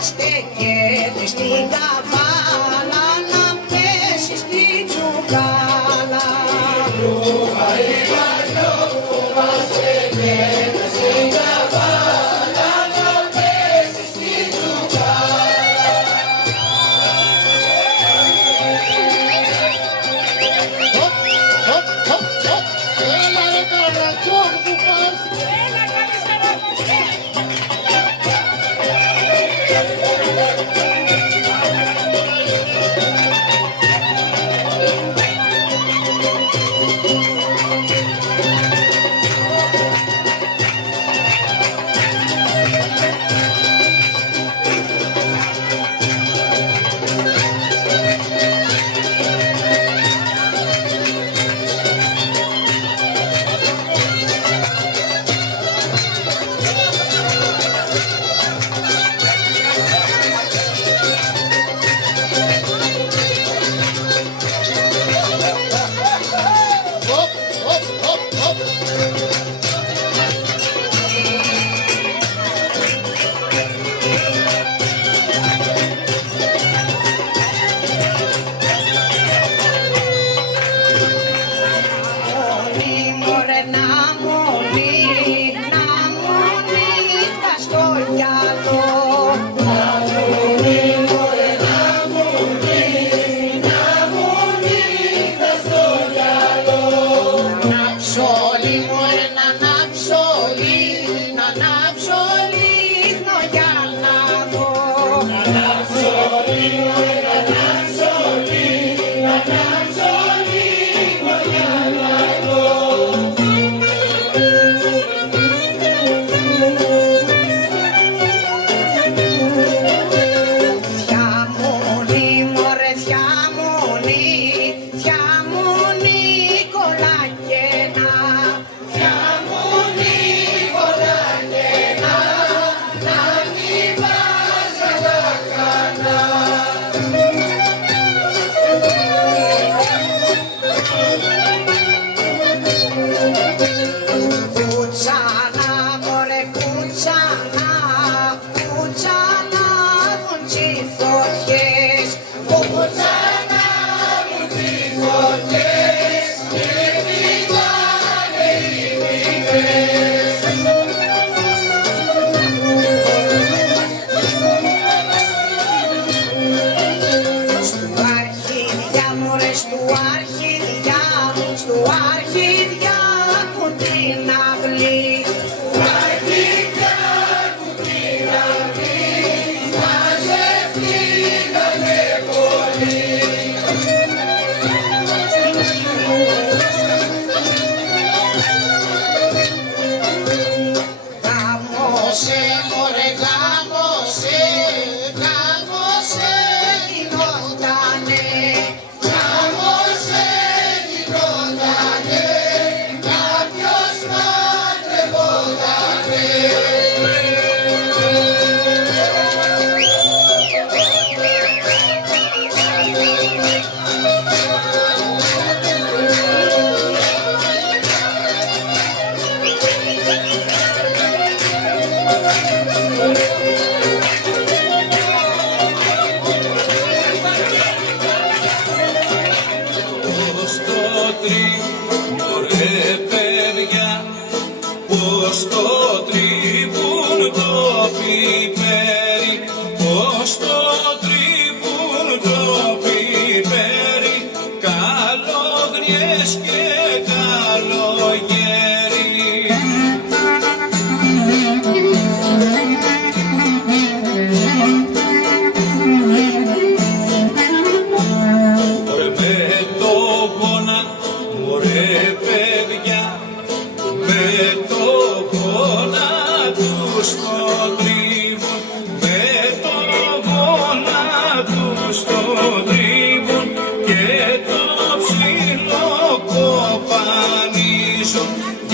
Στέκεται στην καβάλα να πέσει στην τσουκάλα. Ρούβα η παλιόπουβα στέκεται στην καβάλα να πέσει στην τσουκάλα. Έλα ρε καρατσό που πας. Έλα καλή σαρακοστή. Όλοι μου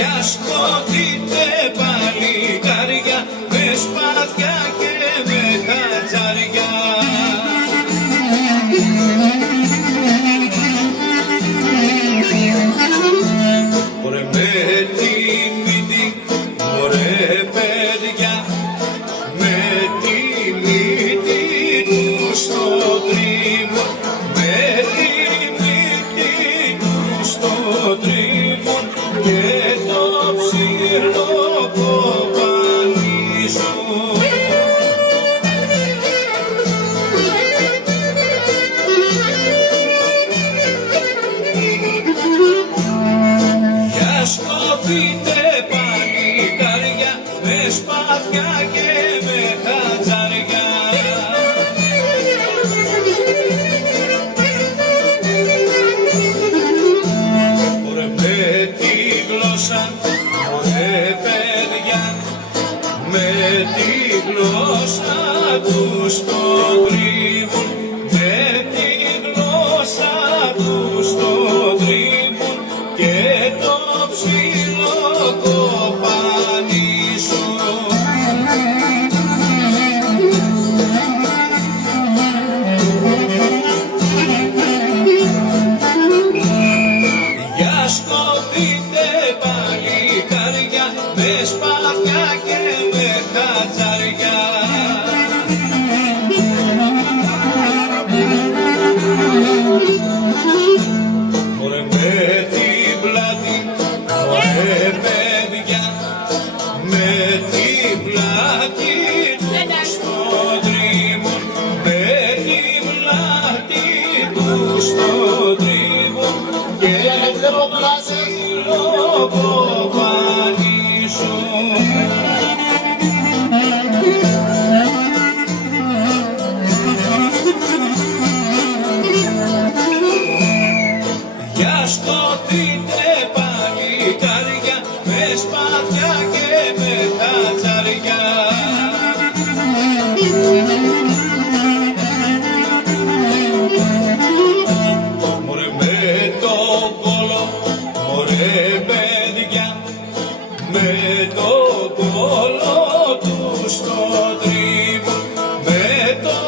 Για σκοτείτε παλικάρια με σπαθιά και με χατζάρια. Ωραία με τη μύτη, ωραία παιδιά, με τη μύτη του στο τρίμον, με τη μύτη του στο τρίμον και το ψηλό κοπανίζουν. Για σκοτείτε παλικάρια με σπαθιά και με χατζάρια. Ωραία με τη γλώσσα, ωραία παιδιά, με τη γλώσσα τους το τρίβουν, με τη γλώσσα τους το τρίβουν και το ψηλό κοπανίσουν. Για σκοτείτε παλικάρια με σπαθιά και με χατζάρια. Ωραία με την πλάτη, ωραία παιδιά, με την πλάτη τους στο τρίμον, με την πλάτη τους στο τρίμον και το ψηλό κοπανίσουν. Για σκοτείτε παλικάρια με σπαθιά και με χατζάρια. Μωρέ με το κόλο, μωρέ παιδιά, με το κόλο του στο τρίβον, με το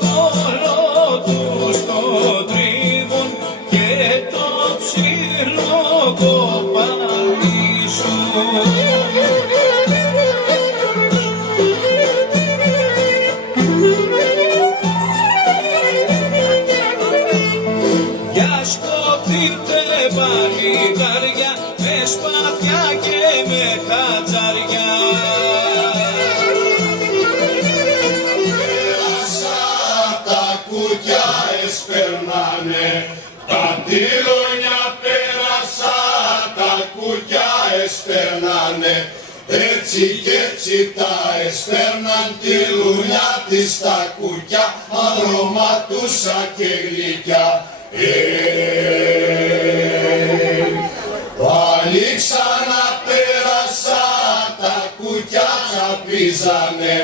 κόλο του στο τρίβον και το ψηλό κοπανίσουν. Για σκοτείτε παλικάρια με σπαθιά και με χατζάρια. Τα κουκιά εσπερνάνε, τα τυλόνια πέρασα, τα κουκιά εσπερνάνε. Έτσι κι έτσι τα εσπέρναν τη λουνιά της τα κουκιά, αρωματούσα και γλυκιά. Πάλι ξαναπέρασα, τα κουκιά τσαπίζανε.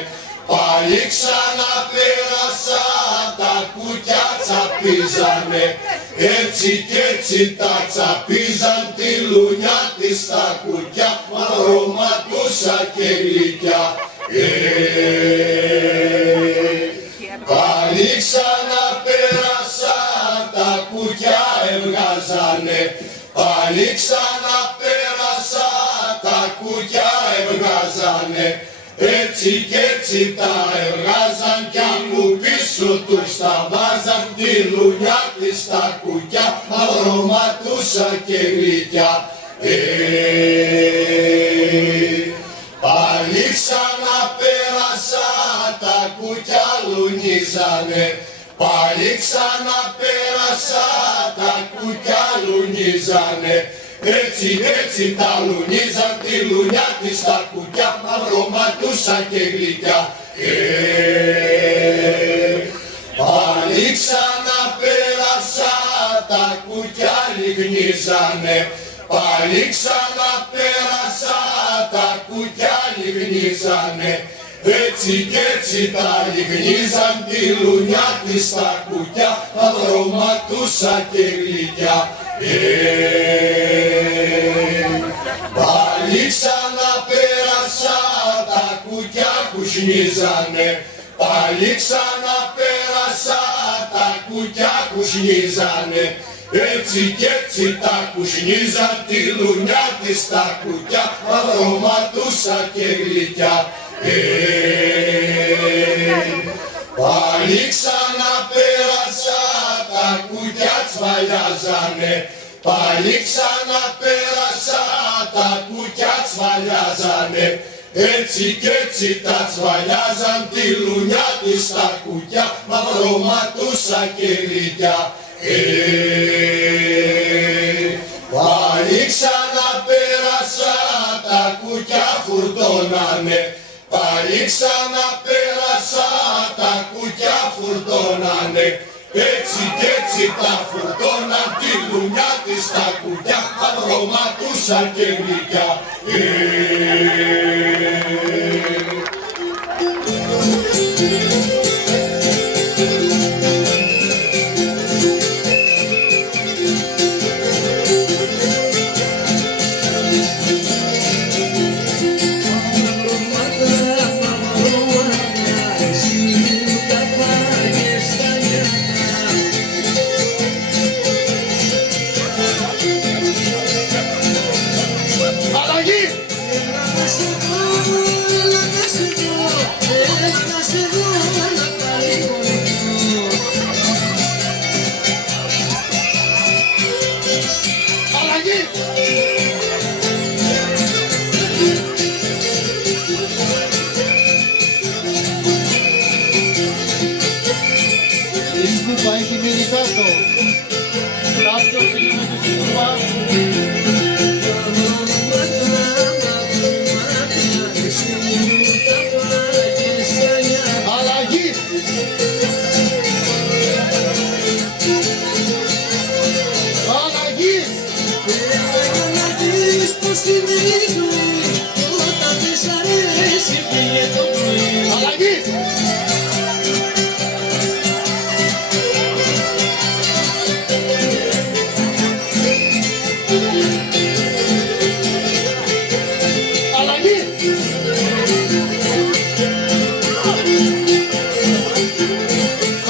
Πάλι ξαναπέρασα, τα κουκιά τσαπίζανε. Έτσι κι έτσι τα τσαπίζαν τη λουνιά της τα κουκιά, αρωματούσα και γλυκιά. Πάλι ξαναπέρασα, τα κουκιά έβγαζανε. Πάλι ξαναπέρασα, τα κουκιά έβγαζανε. Έτσι κι έτσι τα έβγαζαν κι από πίσω τους τα βάζαν τη λουνιά της τα κουκιά, αρωματούσα και γλυκιά. Πάλι ξαναπέρασα, τα κουκιά λουνίζανε. Πάλι ξαναπέρασα, τα κουκιά λουνίζανε. Έτσι έτσι τα λουνίζαν τη λουνιά της τα κουκιά, αρωματούσα και γλυκιά. Πάλι ξαναπέρασα, τα κουκιά λιγνίζανε. Πάλι ξαναπέρασα, τα κουκιά λιγνίζανε. Έτσι κι έτσι τα λιγνίζαν τη λουνιά της τα κουκιά, αρωματούσα και γλυκιά. Πάλι Πάλι ξαναπέρασα, τα κουκιά κουσνίζανε. Πάλι ξαναπέρασα, τα κουκιά κουσνίζανε. Έτσι κι έτσι τα κουσνίζαν, τη λουνιά της τα κουκιά, αρωματούσα και γλυκιά. Πάλι ξαναπέρασα, τα κουκιά τσβαλιάζανε. Πάλι ξαναπέρασα, τα κουκιά τσβαλιάζανε. Έτσι κι έτσι τα τσβαλιάζαν, τη λουνιά της τα κουκιά, μαυρωματούσα και γλυκιά. Πάλι ξαναπέρασα, τα κουκιά φουρτώνανε. Πάλι ξαναπέρασα, τα κουκιά φουρτώνανε. Έτσι κι έτσι τα φουρτώναν, τη λουνιά της τα κουκιά, αρωματούσα και γλυκιά. Η σκούπα έχει μείνει κάτω. Κάποιος είναι με τη σκούπα. Αλλαγή! Αλλαγή!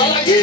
Αλλαγή!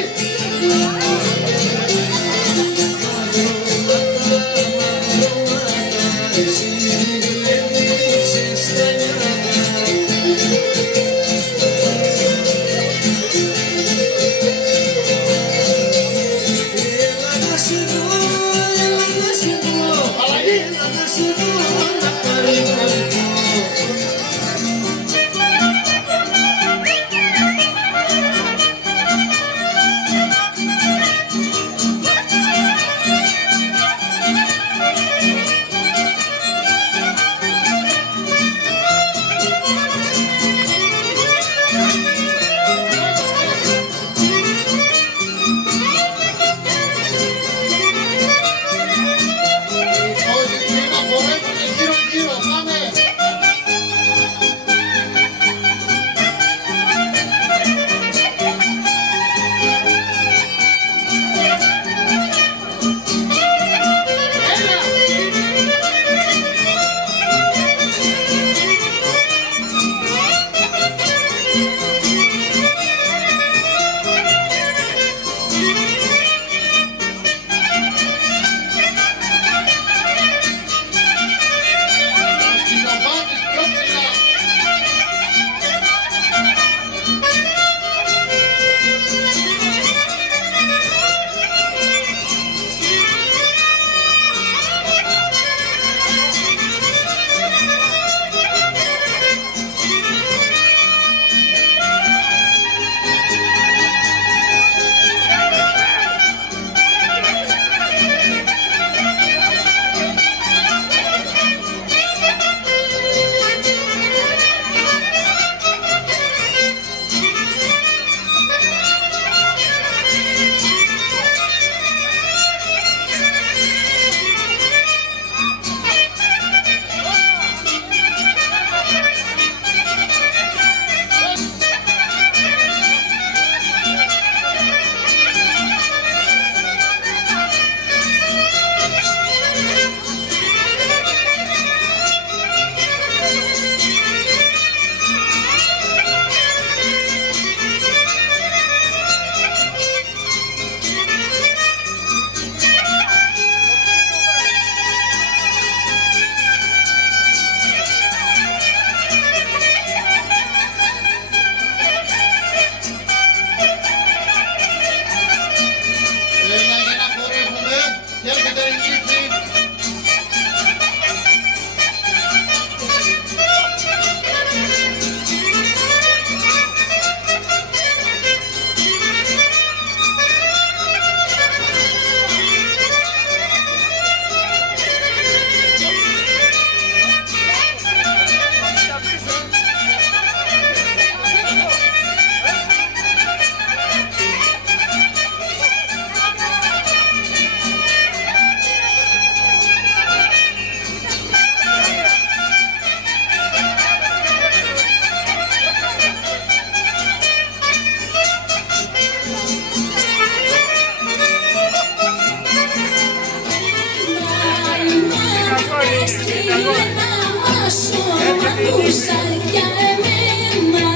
μανουσάκια εμένα.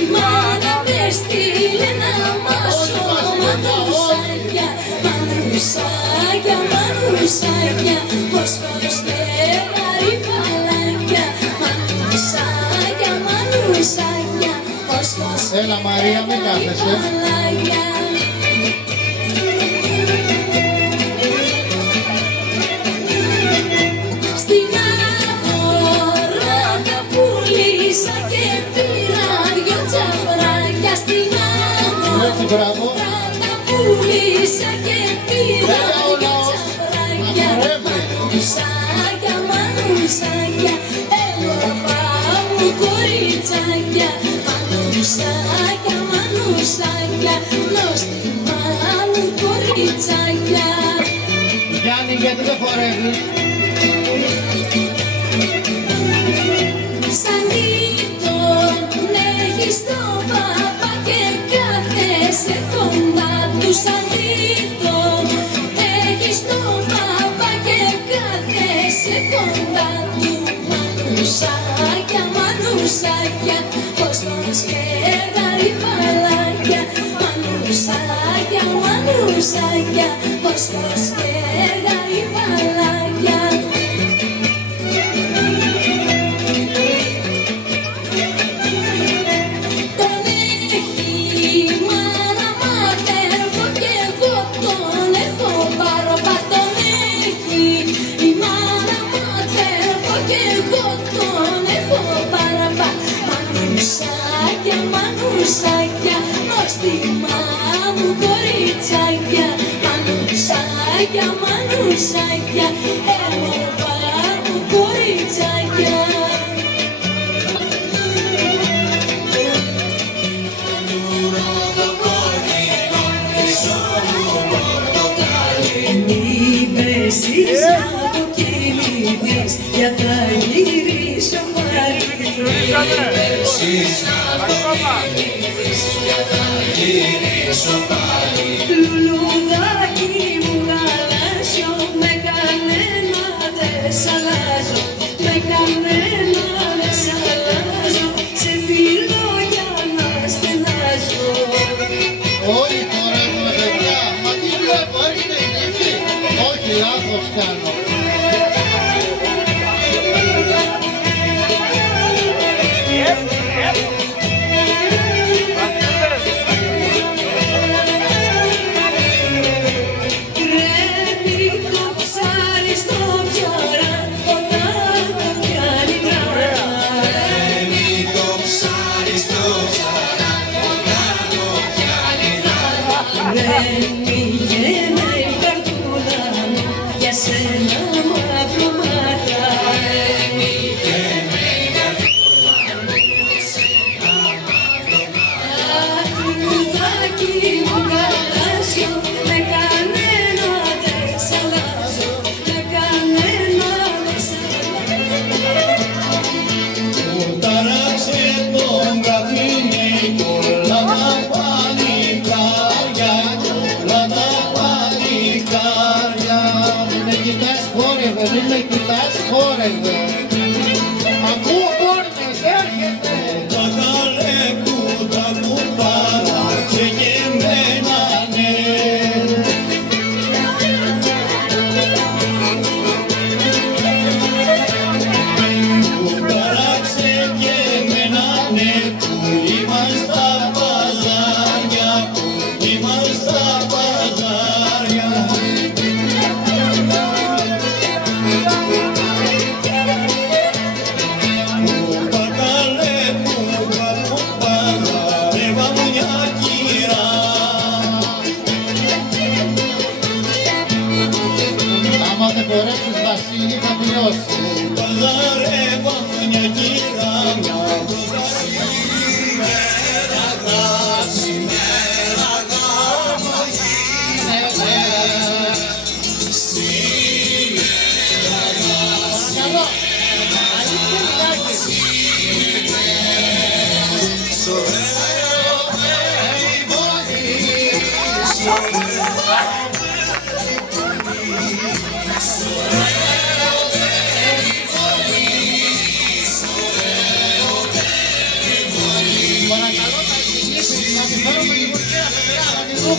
Η μάνα με στείλε να μάσω. Μανουσάκια, μανουσάκια, μανουσάκια, Μόσχος και γαριφαλάκια. Μανουσάκια, μανουσάκια, Μόσχος και Έλα Μαρία, μην κάθεσαι. γαριφαλάκια. Στην αγορά τα πουλήσα και πήρα δυο τσαμπράκια. Στην Έτσι, μπράβο. αγορά τα πουλήσα και πήρα δυο τσαμπράκια. Μανουσάκια, μανουσάκια, έλαβα μου κοριτσάκια. Μανουσάκια, μανουσάκια, νόστιμα μου κοριτσάκια. Γιάννη, γιατί δεν χορεύεις? Σαν γείτον έχεις τον παπά και κάθεσαι κοντά του. Σαν γείτον έχεις τον παπά και κάθεσαι κοντά του. Μανουσάκια, μανουσάκια, Κοσμos και γαριφαλάκια. Μανουσάκια, μανουσάκια, Κοσμos και γαριφαλάκια. Τον έχει η μάνα ματέρφο και εγώ τον έχω μπαρμπα. Τον έχει η μάνα ματέρφο και εγώ τον έχω μπαρμπα. Μανουσάκια, μανουσάκια, νόστιμα μου κοριτσάκια. Μανουσάκια, μανουσάκια, έλαβα μου κοριτσάκια. Μην πέσεις από κοιμηθείς, για θα γυρίσω πάλι. Λουλουδάκι μου γαλάζιο, με κανένα δεν σ' αλλάζω. Με κανένα δεν σ' αλλάζω, σε φιλώ για να στενάζω. Όλοι χορεύουμε παιδιά. Μα τι βλέπω, έρχεται η νύφη. Όχι, λάθος κάνω. Κρέμει το ψάρι στο ψαρά, όταν το πιάνει τραβά. Κρέμει το ψάρι στο ψαρά, όταν το πιάνει τραβά. Κρέμει και με η καρδούλα μου, για σένα μαύρο μάτια. Κρέμει και με η καρδούλα μου, για σένα μαύρο μάτια. Λουλουδάκι μου γαλάζιο, με κανένα δεν σ' αλλάζω. Με κανένα δεν σ' αλλάζω. Που ταράξε τον καθρίνη όλα τα παλικάρια, όλα τα παλικάρια. Μην με κοιτάς χόρευε, μην με κοιτάς χόρευε. Ακούω πόρνες, έρχεται. Τα καλέ που τα κουπάρα και γεμένανε. Που ταράξε και μένανε, που είμαστε στα παζάρια, που είμαστε στα παζάρια. Άμα δεν χορέψεις Βασίλη θα πληρώσεις. Παρακαλώ. Αλήθεια,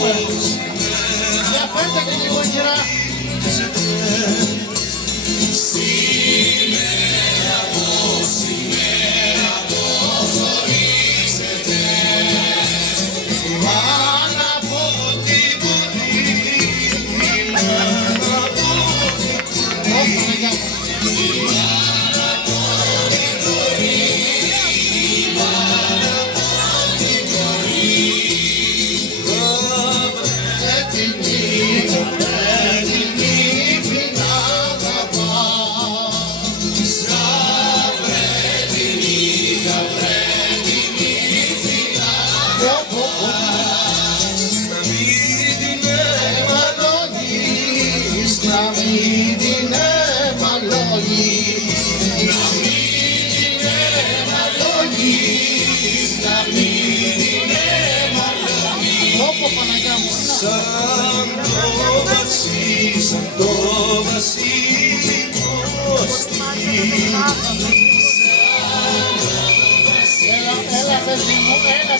έχουμε. Για φέρτε και λίγο κυρά. Σαν το βασίλειο Έλα παιδί μου, έλα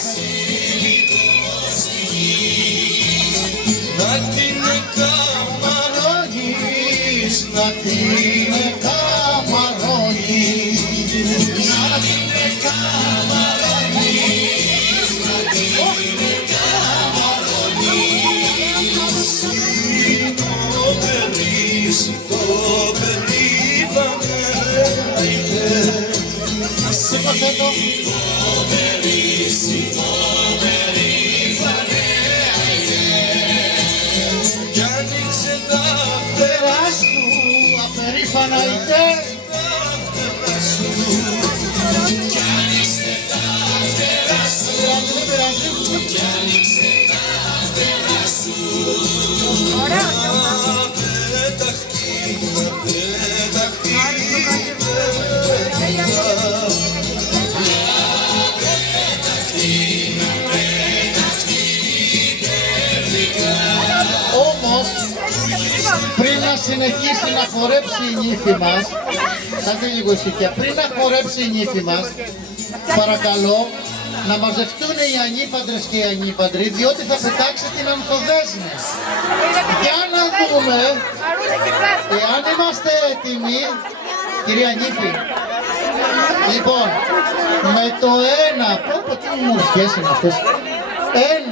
να την εκαμαρώνεις, να την εκαμαρώνεις, να την εκαμαρώνεις, να την εκαμαρώνεις. Το παιδί φανέρεται, σήκωσε το. το παιδί φανέρεται κι άνοιξε τα φτερά σου, Απερίφανα είτε. τα φτερά σου κι άνοιξε τα φτερά σου, Δεν πειράζει. κι άνοιξε τα φτερά σου. Όμως, πριν να συνεχίσει να χορέψει η νύφη μας, κάντε λίγο ησυχία, πριν να χορέψει η νύφη μας, παρακαλώ να μαζευτούν οι ανήπαντρες και οι ανήπαντροι, διότι θα πετάξει την ανθοδέσμη. Για να δούμε, εάν είμαστε έτοιμοι, κυρία νύφη. Λοιπόν, με το ένα, πω τι μορφές είναι αυτές,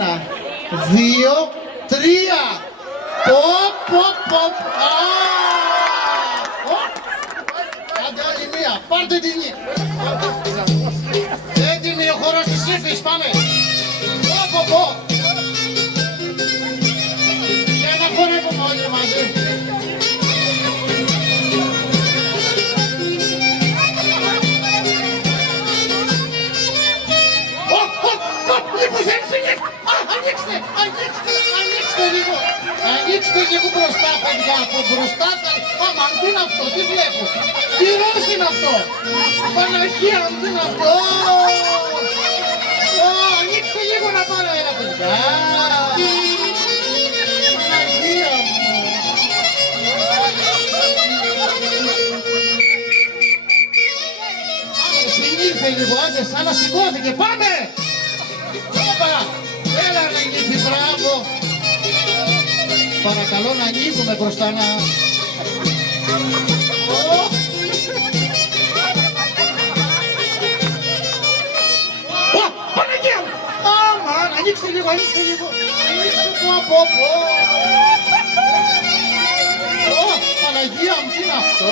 1, 2, 3, Άντε άλλη μία, πάρτε την νύφη. Έτοιμοι ο χορός της νύφης, πάμε. Για να χορεύουμε όλοι μαζί. Λοιπόν, ανοίξτε, ανοίξτε λίγο. Ανοίξτε λίγο μπροστά, παιδιά, από μπροστά. Άμα, τι είναι αυτό, τι βλέπω. Τι ροζ είναι αυτό. Παναγία μου, τι είναι αυτό. Ανοίξτε λίγο να πάρω ένα, παιδιά. Παναγία μου. Συνήλθε λίγο, άντε, σαν να σηκώθηκε. Πάμε! Όπα! Έλα ρε νύφη, μπράβο! Παρακαλώ να ανοίγουμε μπροστά να... Παναγία μου! Αμάν, ανοίξτε λίγο, ανοίξτε λίγο! Ανοίξτε το, Παναγία μου, τι είναι αυτό!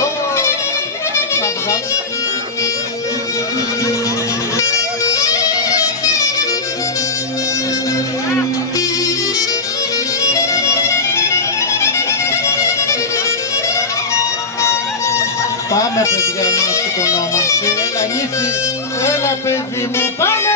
Να βγάλω. Πάμε παιδιά να σηκωνόμαστε. Έλα νύφη, έλα παιδί μου, πάμε!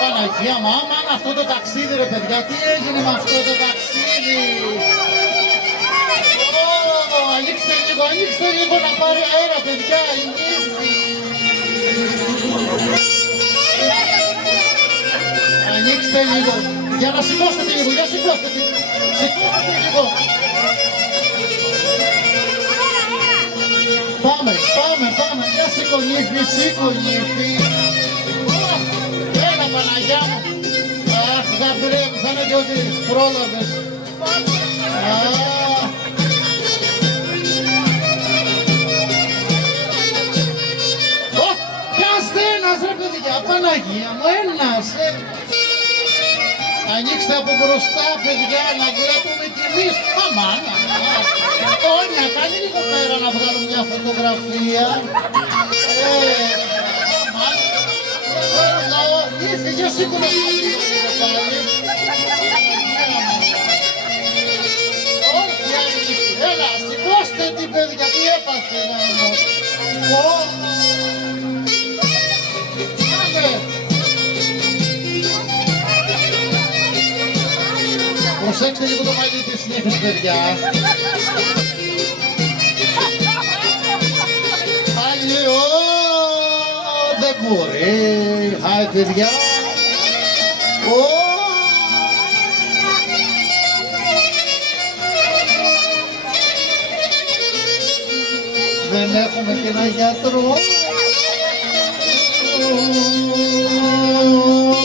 Παναγία μου, άμα είναι αυτό το ταξίδι ρε παιδιά, τι έγινε με αυτό το ταξίδι? Ανοίξτε λίγο να πάρει αέρα παιδιά, η νύφη. Ανοίξτε λίγο. Για να σηκώστε τη λίγο, για σηκώστε τη. Σηκώστε τη λίγο. Πάμε, πάμε, πάμε. Για σήκω νύφη, σήκω νύφη. Έλα Παναγιά μου. Αχ, Γαμπρέ, μου φαίνεται ότι πρόλαβες. Πιάστε ένας ρε παιδιά, Παναγία μου, ένας. Ανοίξτε από μπροστά παιδιά, να βλέπουμε κι εμείς. Αμάν, Τόνια, κάνει λίγο πέρα να βγάλουμε μια φωτογραφία. Αμάν. Ήρθε, για σήκωνα πάλι. Όρθια ήρθε. Έλα, σηκώστε την παιδιά, τι έπαθε να μου. Πάμε. Προσέξτε λίγο το μαλλί της νύφης, παιδιά. Αλλιώ δεν μπορεί. Άι, παιδιά. Δεν έχουμε και ένα γιατρό.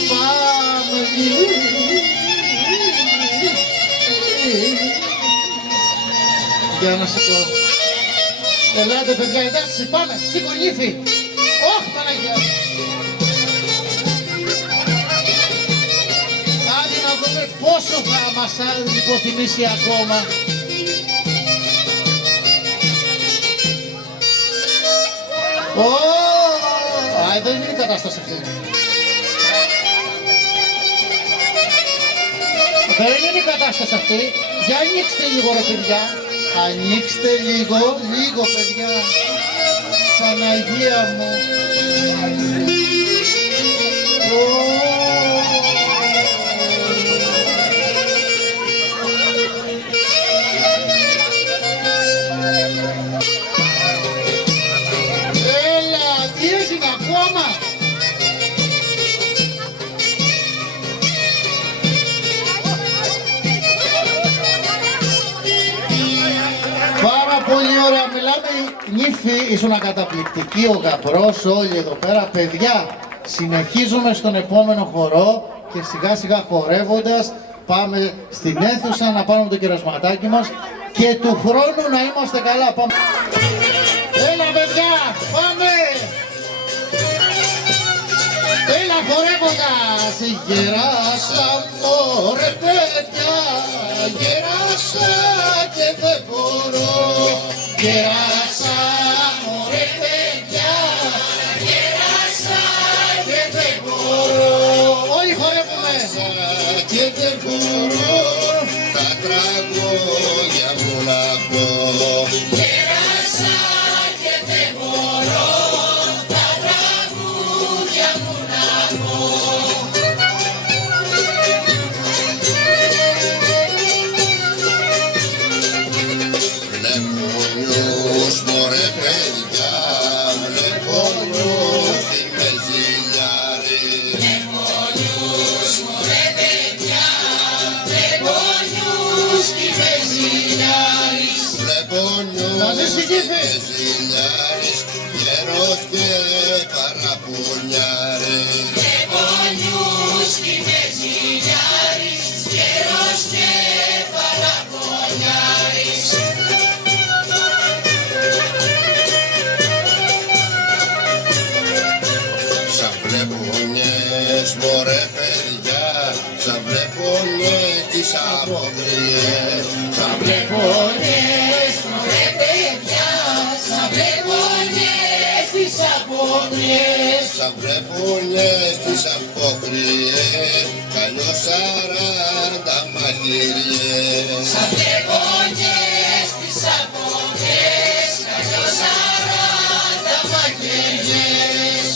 Πάμε. Για να σηκώ. Ελάτε παιδιά, εντάξει, πάμε, σήκω νύφη. Ωχ, Παναγιά. Άντε να δούμε πόσο θα μας υποθυμίσει ακόμα. Άι, δεν είναι η κατάσταση αυτή. Δεν είναι η κατάσταση αυτή. Για ανοίξτε λίγο ρε παιδιά. Ανοίξτε λίγο, λίγο παιδιά. Παναγία μου. Έλα, τι έγινε ακόμα. Πάρα πολύ ωραία, μιλάμε νύφη, ήσουν καταπληκτική, ο γαμπρός, όλοι εδώ πέρα. Παιδιά, συνεχίζουμε στον επόμενο χορό και σιγά σιγά χορεύοντας πάμε στην αίθουσα να πάρουμε το κερασματάκι μας και του χρόνου να είμαστε καλά. Πάμε. Έλα παιδιά, πάμε! Έλα χορεύοντας, γεράσα μωρέ παιδιά, γεράσα και δεν μπορώ. Γεράσα μωρέ παιδιά, γεράσα και δεν μπορώ. Όλοι χορεύουμε. Και δεν μπορώ τα τραγούδια μου να πω. Γεράσα και δεν μπορώ τα τραγούδια μου να πω. Βλέπω νιούς μωρέ παιδιά, βλέπω νιούς είμαι ζηλιάρη. Βλέπω νιούς μωρέ παιδιά, βλέπω νιούς είμαι ζηλιάρης. Βλέπω νιούς είμαι ζηλιάρης, γέρος και παραπονιάρης. Βλέπω νιούς είμαι ζηλιάρης, γέρος και παραπονιάρης. Σαν βλέπουνες μωρέ παιδιά, σαν βλέπουνες τις αποκριές. Σαν βλέπουνες μωρέ παιδιά, σαν βλέπουνες τις αποκριές. Σαν βλέπουνες τις αποκριές, καλώς 40 μαγειριές. Σαν βλέπουνες τις αποκριές, καλώς 40 μαγειριές.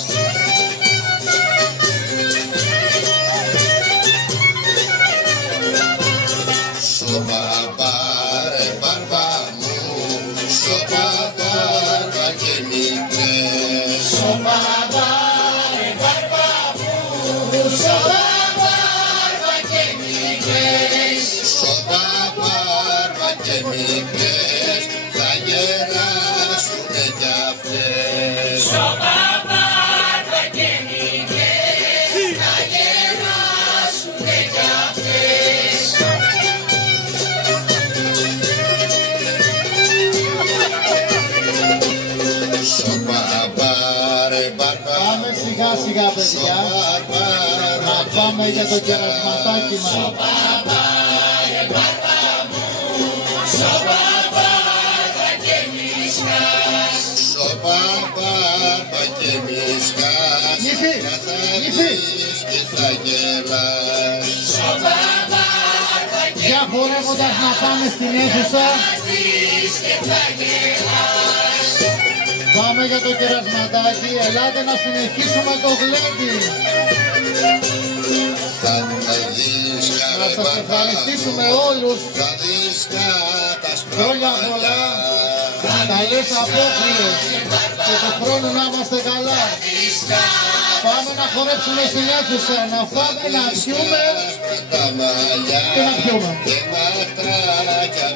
Σοπα πάρε μπαρμπά μου, σοπα μπαρμπά και μικρές. Σοπα πάρε μπαρμπά μου, σοπα μπαρμπά και μικρές. μικρές θα γεράσουνε κι αυτές. Σοπαπάρτα και μικρές θα γεράσουνε κι αυτές. Σοπαπάρε μπαρμπά, Πάμε σιγά σιγά παιδιά, να πάμε για το κερασματάκι μας. Σοπαπάρτα και μισκάς. σοπαπάρτα και μισκάς, Νύφη, θα νύφη. δεις και θα γελάς. Σοπαπάρτα και Για χορεύοντας να πάμε στην αίθουσα. δεις και θα γελάς. Πάμε για το κερασματάκι, ελάτε να συνεχίσουμε το γλέντι. Θα με δεις Να καλέ σας μπαρμπά, ευχαριστήσουμε όλους. θα δεις κατασπρά Χρόνια πολλά, καλές απόκριες και το χρόνο να είμαστε καλά. Πάμε να χορέψουμε στην αίθουσα, να φάμε, να πιούμε τα μαλλιά και να πιούμε. και μαχτράκια